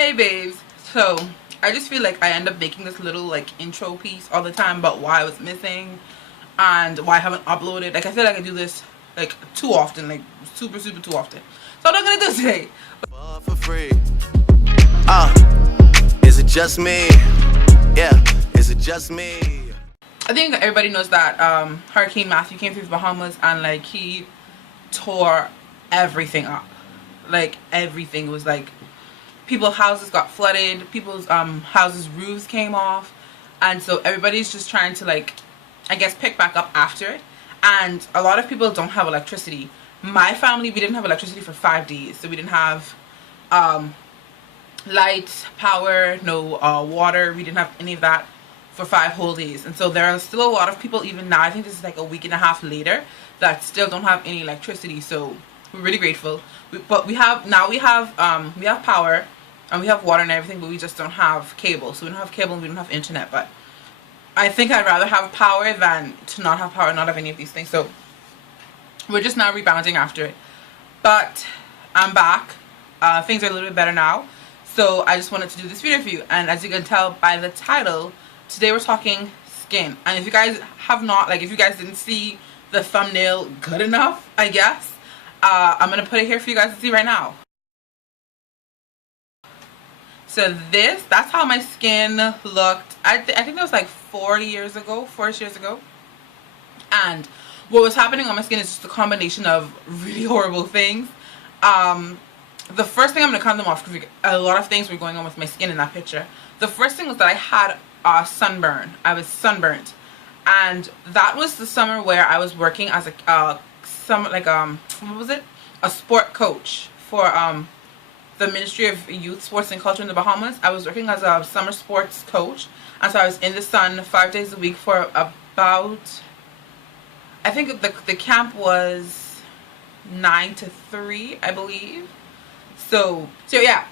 Hey babes, so I just feel like I end up making this little like intro piece all the time about why I was missing and why I haven't uploaded. Like I feel like I do this like too often, like super too often. So I'm not gonna do it today. For free. Is it just me? Yeah, is it just me? I think everybody knows that Hurricane Matthew came through the Bahamas and like he tore everything up. Like everything was like people's houses got flooded, people's houses roofs came off, and so everybody's just trying to like I guess pick back up after it. And a lot of people don't have electricity. My family, we didn't have electricity for 5 days, so we didn't have lights, power, no water. We didn't have any of that for 5 whole days. And so there are still a lot of people even now, I think this is like a week and a half later, that still don't have any electricity. So we're really grateful. But we have power and we have water and everything, but we just don't have cable. So we don't have cable and we don't have internet. But I think I'd rather have power than to not have power and not have any of these things. So we're just now rebounding after it. But I'm back. Things are a little bit better now. So I just wanted to do this video for you. And as you can tell by the title, today we're talking skin. And if you guys have not, like if you guys didn't see the thumbnail good enough, I guess, I'm going to put it here for you guys to see right now. So that's how my skin looked. I think that was like 4 years ago. And what was happening on my skin is just a combination of really horrible things. The first thing I'm going to count them off because a lot of things were going on with my skin in that picture. The first thing was that I had a sunburn. I was sunburnt. And that was the summer where I was working as a sport coach for the Ministry of Youth, Sports and Culture in the Bahamas. I was working as a summer sports coach, and so I was in the sun 5 days a week for about, I think the camp was 9 to 3, I believe. So yeah,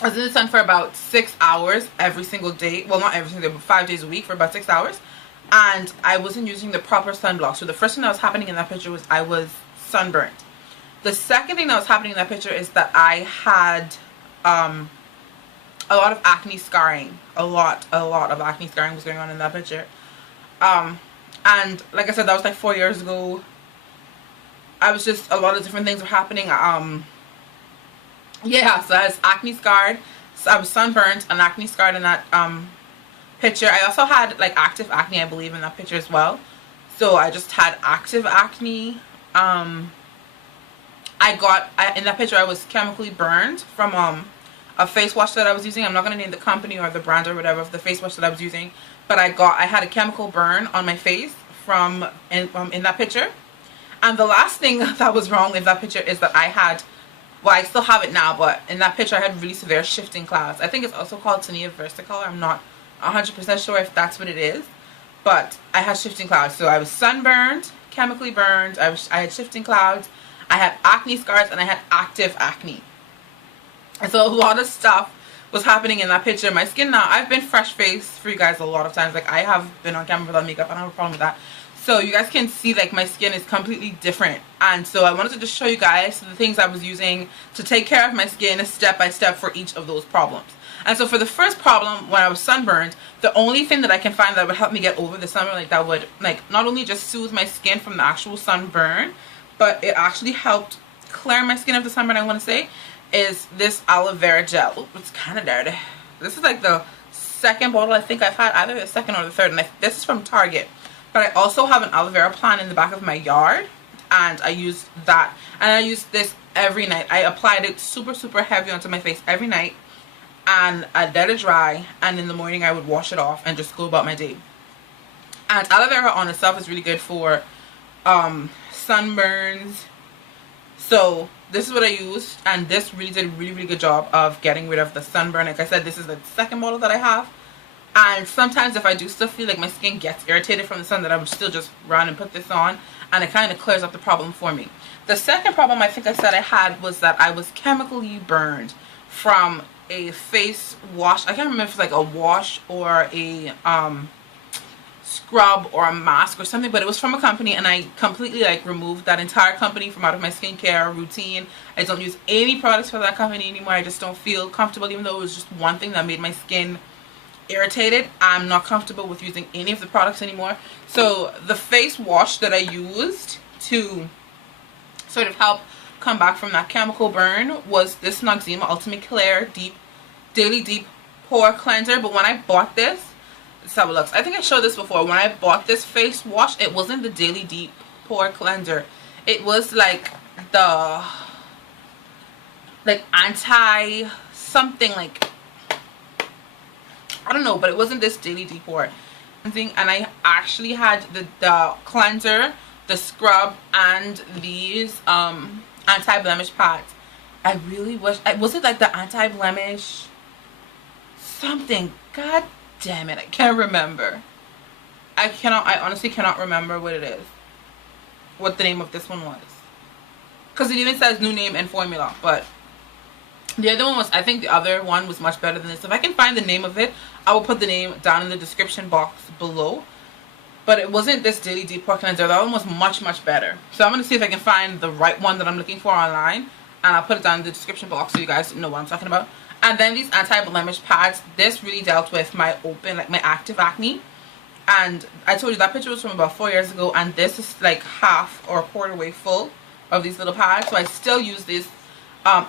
I was in the sun for about 6 hours every single day. Well, not every single day, but 5 days a week for about 6 hours. And I wasn't using the proper sunblock. So the first thing that was happening in that picture was I was sunburnt. The second thing that was happening in that picture is that I had a lot of acne scarring. A lot of acne scarring was going on in that picture. And like I said, that was like 4 years ago. I was just, a lot of different things were happening. Yeah, so I was acne scarred. So I was sunburnt and acne scarred in that picture. I also had like active acne, I believe, in that picture as well. So I just had active acne. In that picture I was chemically burned from a face wash that I was using. I'm not going to name the company or the brand or whatever of the face wash that I was using, but I had a chemical burn on my face from in that picture. And the last thing that was wrong in that picture is that I had, well, I still have it now, but in that picture I had really severe shifting clouds. I think it's also called tinea versicolor. I'm not 100% sure if that's what it is, but I had shifting clouds. So I was sunburned, chemically burned, I had shifting clouds, I had acne scars, and I had active acne. And so a lot of stuff was happening in that picture. My skin now, I've been fresh faced for you guys a lot of times. Like I have been on camera without makeup. I don't have a problem with that. So you guys can see like my skin is completely different. And so I wanted to just show you guys the things I was using to take care of my skin step by step for each of those problems. And so for the first problem, when I was sunburned, the only thing that I can find that would help me get over the sunburn, like that would like not only just soothe my skin from the actual sunburn, but it actually helped clear my skin of the sunburn, I want to say, is this aloe vera gel. Oh, it's kind of dirty. This is like the second bottle I think I've had, either the second or the third, and this is from Target. But I also have an aloe vera plant in the back of my yard, and I use that, and I use this every night. I applied it super heavy onto my face every night, and I let it dry, and in the morning I would wash it off and just go about my day. And aloe vera on itself is really good for sunburns. So this is what I used, and this really did a really good job of getting rid of the sunburn. Like I said, this is the second bottle that I have, and sometimes if I do still feel like my skin gets irritated from the sun, that I would still just run and put this on, and it kind of clears up the problem for me. The second problem I think I said I had was that I was chemically burned from a face wash. I can't remember if it's like a wash or a scrub or a mask or something, but it was from a company, and I completely like removed that entire company from out of my skincare routine. I don't use any products for that company anymore. I just don't feel comfortable, even though it was just one thing that made my skin irritated. I'm not comfortable with using any of the products anymore. So the face wash that I used to sort of help come back from that chemical burn was this Noxzema Ultimate Clear Daily Deep Pore Cleanser. But when I bought this is how it looks. I think I showed this before. When I bought this face wash, it wasn't the Daily Deep Pore Cleanser. It was like the anti something, like I don't know, but it wasn't this Daily Deep Pore thing. And I actually had the cleanser, the scrub, and these anti-blemish pads. I really wish was it like the anti-blemish something. God damn it, I can't remember. I honestly cannot remember what it is, what the name of this one was, because it even says new name and formula. But the other one was, I think the other one was much better than this. If I can find the name of it, I will put the name down in the description box below. But it wasn't this Daily Deep Pore Cleanser. That one was much better. So I'm going to see if I can find the right one that I'm looking for online, and I'll put it down in the description box so you guys know what I'm talking about. And then these anti-blemish pads. This really dealt with my my active acne. And I told you that picture was from about 4 years ago, and this is like half or a quarter way full of these little pads. So I still use this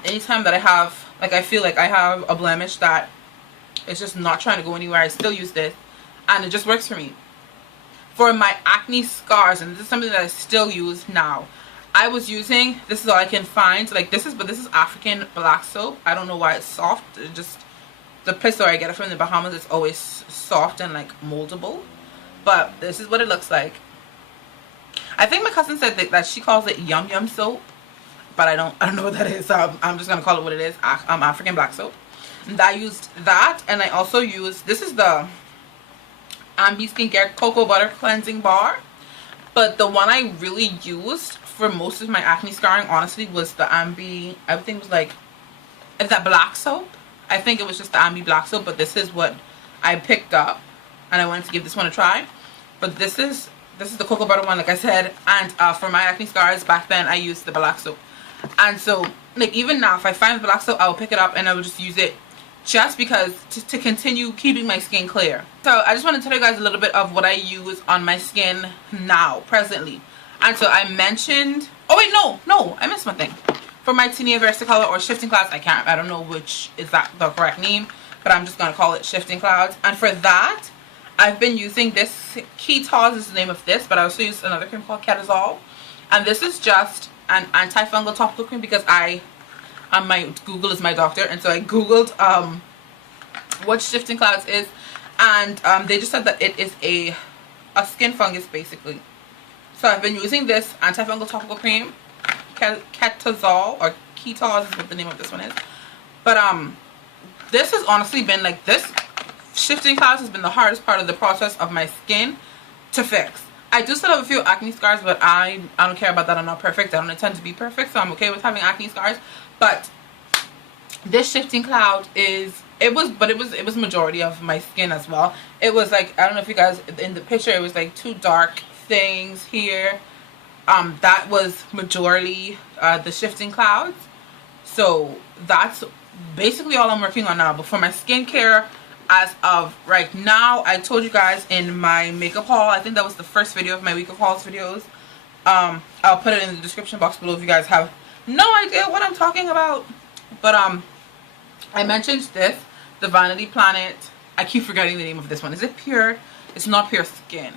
anytime that I have, like, I feel like I have a blemish that is just not trying to go anywhere. I still use this, and it just works for me. For my acne scars, and this is something that I still use now, I was using, this is all I can find, like this is African black soap. I don't know why it's soft. It just, the place where I get it from, the Bahamas, it's always soft and like moldable. But this is what it looks like. I think my cousin said that she calls it yum yum soap, but I don't know what that is. So I'm just gonna call it what it is. African black soap. And I used that, and I also used, this is the Ambi Skincare Cocoa Butter Cleansing Bar. But the one I really used for most of my acne scarring, honestly, was the Ambi, I think it was like, is that black soap? I think it was just the Ambi black soap, but this is what I picked up, and I wanted to give this one a try. But this is the cocoa butter one, like I said. And for my acne scars back then, I used the black soap. And so, like, even now, if I find the black soap, I will pick it up and I will just use it, just because to continue keeping my skin clear. So I just want to tell you guys a little bit of what I use on my skin now, presently. And so I mentioned, oh wait, no, I missed one thing. For my Tinea Versicolor or Shifting Clouds, I don't know which is that the correct name, but I'm just gonna call it Shifting Clouds. And for that, I've been using this, Ketos is the name of this, but I also use another cream called Ketazol. And this is just an antifungal topical cream, because my Google is my doctor, and so I googled what Shifting Clouds is, and they just said that it is a skin fungus basically. So I've been using this antifungal topical cream, Ketazol, or Ketos is what the name of this one is. But this has honestly been, like, this Shifting Clouds has been the hardest part of the process of my skin to fix. I do still have a few acne scars, but I don't care about that. I'm not perfect. I don't intend to be perfect, so I'm okay with having acne scars. But this Shifting Cloud it was majority of my skin as well. It was like, I don't know if you guys, in the picture, it was like two dark things here. That was majority the Shifting Clouds. So that's basically all I'm working on now. But for my skincare, as of right now, I told you guys in my makeup haul, I think that was the first video of my week of hauls videos. I'll put it in the description box below if you guys have no idea what I'm talking about. But I mentioned this, the Vanity Planet. I keep forgetting the name of this one. Is it Pure? It's not Pure Skin.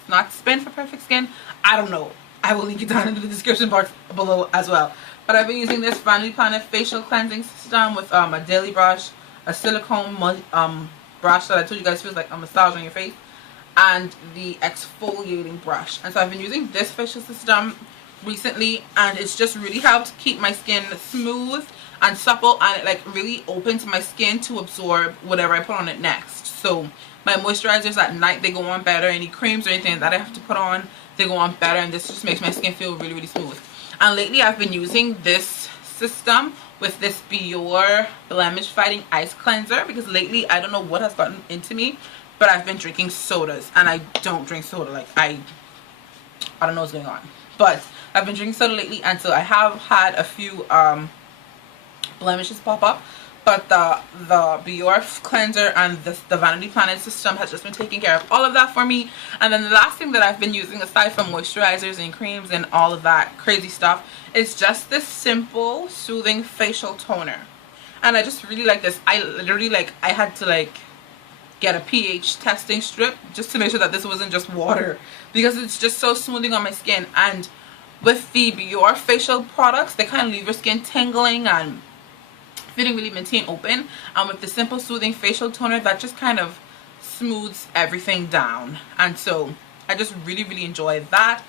It's not Spin for Perfect Skin. I don't know. I will link it down in the description box below as well. But I've been using this Vanity Planet facial cleansing system with a daily brush, a silicone brush that I told you guys feels like a massage on your face, and the exfoliating brush. And so I've been using this facial system recently, and it's just really helped keep my skin smooth and supple, and it like really opens my skin to absorb whatever I put on it next. So my moisturizers at night, they go on better. Any creams or anything that I have to put on, they go on better, and this just makes my skin feel really smooth. And lately I've been using this system with this Biore blemish fighting ice cleanser, because lately I don't know what has gotten into me, but I've been drinking sodas, and I don't drink soda. Like, I don't know what's going on, but I've been drinking soda lately, and so I have had a few blemishes pop up, but the Besos cleanser and the Vanity Planet system has just been taking care of all of that for me. And then the last thing that I've been using, aside from moisturizers and creams and all of that crazy stuff, is just this simple soothing facial toner. And I just really like this. I literally, like, I had to like get a pH testing strip just to make sure that this wasn't just water, because it's just so smoothing on my skin. And with the Besos facial products, they kind of leave your skin tingling and didn't really maintain open, and with the simple soothing facial toner, that just kind of smooths everything down. And so I just really enjoy that.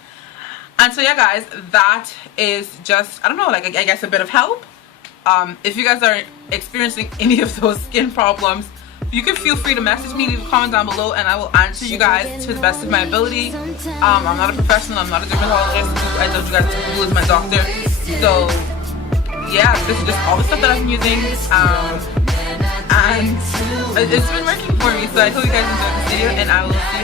And so yeah guys, that is just, I don't know, like, I guess a bit of help. If you guys are experiencing any of those skin problems, you can feel free to message me, leave a comment down below, and I will answer you guys to the best of my ability. I'm not a professional, I'm not a dermatologist. I told you guys Google is my doctor. So yeah, this is just all the stuff that I've been using, and it's been working for me. So I hope you guys enjoyed this video, and I will see